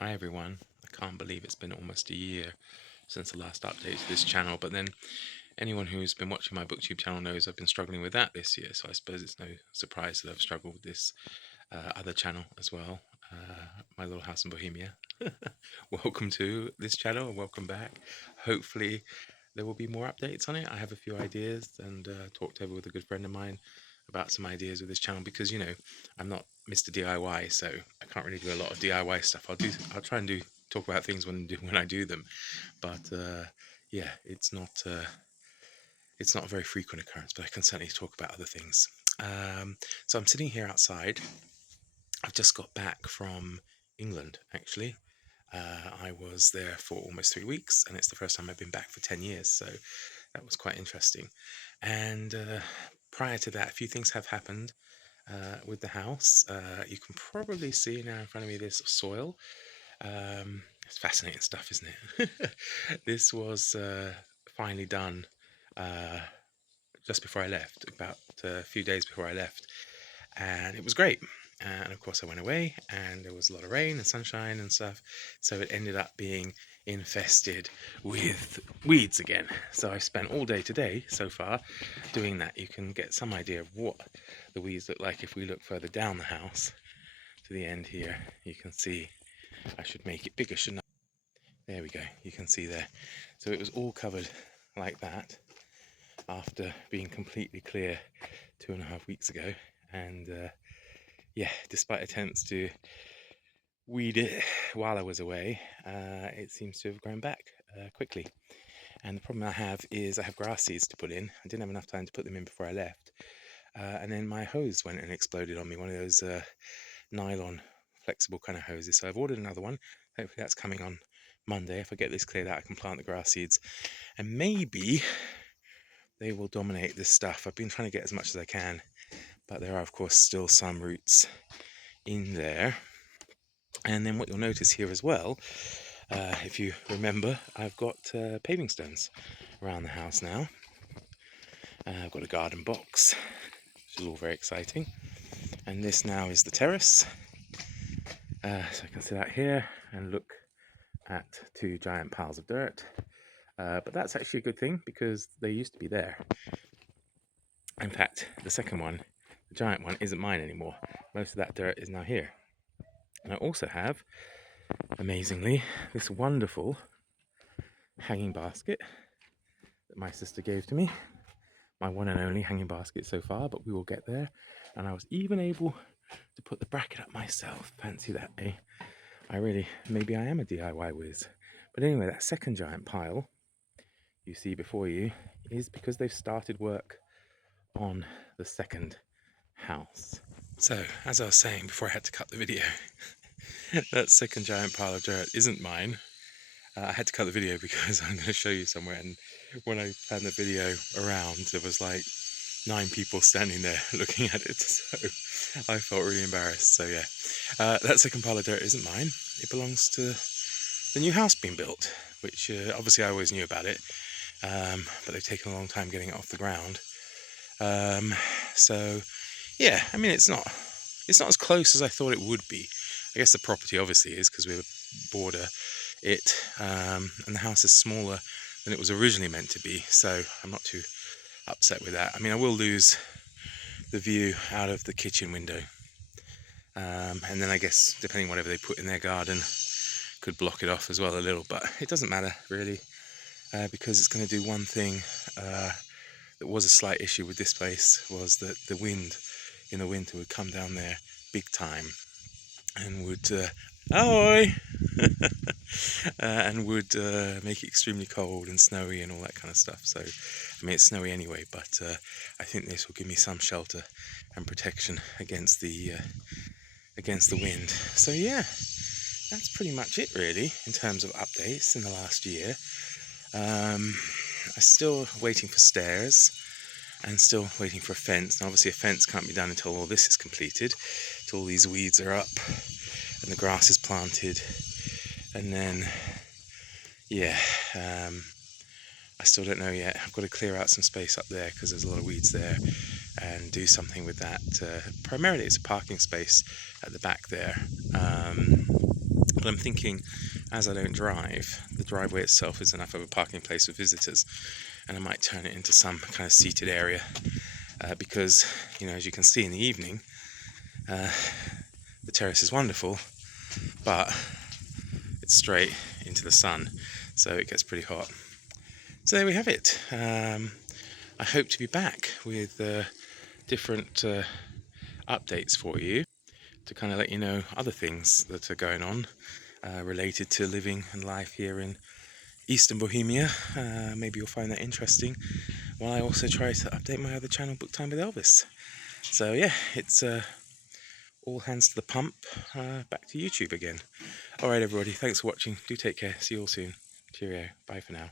Hi everyone. I can't believe it's been almost a year since the last update to this channel, but then anyone who's been watching my booktube channel knows I've been struggling with that this year, so I suppose it's no surprise that I've struggled with this other channel as well, My Little House in Bohemia. Welcome to this channel and welcome back. Hopefully there will be more updates on it. I have a few ideas and talked over with a good friend of mine about some ideas with this channel because I'm not Mr. DIY, so I can't really do a lot of DIY stuff. I'll try and talk about things when I do them, but yeah, it's not a very frequent occurrence, but I can certainly talk about other things. So I'm sitting here outside. I've just got back from England, actually. I was there for almost 3 weeks, and it's the first time I've been back for 10 years, so that was quite interesting. And prior to that, a few things have happened with the house. You can probably see now in front of me this soil. It's fascinating stuff, isn't it? This was finally done uh, just before I left, about a few days before I left, and it was great. And of course, I went away, and there was a lot of rain and sunshine and stuff, so it ended up being infested with weeds again. So I spent all day today so far doing that. You can get some idea of what the weeds look like if we look further down the house to the end here. You can see, I should make it bigger, shouldn't I? There we go, you can see there. So it was all covered like that after being completely clear 2.5 weeks ago. And yeah, despite attempts to weed it while I was away, it seems to have grown back quickly. And the problem I have is I have grass seeds to put in. I didn't have enough time to put them in before I left. And then my hose went and exploded on me, one of those nylon flexible kind of hoses. So I've ordered another one. Hopefully that's coming on Monday. If I get this cleared out, I can plant the grass seeds. And maybe they will dominate this stuff. I've been trying to get as much as I can, but there are, of course, still some roots in there. And then what you'll notice here as well, if you remember, I've got paving stones around the house now. I've got a garden box, which is all very exciting. And this now is the terrace. So I can sit out here and look at two giant piles of dirt. But that's actually a good thing because they used to be there. In fact, the second one, the giant one, isn't mine anymore. Most of that dirt is now here. And I also have, amazingly, this wonderful hanging basket that my sister gave to me. My one and only hanging basket so far, but we will get there. And I was even able to put the bracket up myself. Fancy that, eh? Maybe I am a DIY whiz. But anyway, that second giant pile you see before you is because they've started work on the second house. So, as I was saying before I had to cut the video, that second giant pile of dirt isn't mine. I had to cut the video because I'm going to show you somewhere, and when I found the video around, there was like 9 people standing there looking at it, so I felt really embarrassed. So yeah, that second pile of dirt isn't mine. It belongs to the new house being built, which obviously I always knew about it, but they've taken a long time getting it off the ground. So yeah, I mean, it's not as close as I thought it would be. I guess the property obviously is, because we border it, and the house is smaller than it was originally meant to be, so I'm not too upset with that. I mean, I will lose the view out of the kitchen window, and then I guess depending whatever they put in their garden could block it off as well a little, but it doesn't matter really, because it's going to do one thing. That was a slight issue with this place, was that the wind in the winter would come down there big time and would and would make it extremely cold and snowy and all that kind of stuff. So I mean, it's snowy anyway, but I think this will give me some shelter and protection against the wind. So yeah, that's pretty much it really in terms of updates in the last year. I'm still waiting for stairs and still waiting for a fence. Now obviously a fence can't be done until all this is completed, till all these weeds are up and the grass is planted. And then yeah, I still don't know yet. I've got to clear out some space up there because there's a lot of weeds there, and do something with that. Primarily it's a parking space at the back there, But I'm thinking, as I don't drive, the driveway itself is enough of a parking place for visitors, and I might turn it into some kind of seated area, because, as you can see in the evening, the terrace is wonderful, but it's straight into the sun, so it gets pretty hot. So there we have it. I hope to be back with different updates for you, to kind of let you know other things that are going on related to living and life here in Eastern Bohemia. Maybe you'll find that interesting, while I also try to update my other channel, Book Time with Elvis. So yeah, it's all hands to the pump, back to YouTube again. Alright everybody, thanks for watching, do take care, see you all soon, cheerio, bye for now.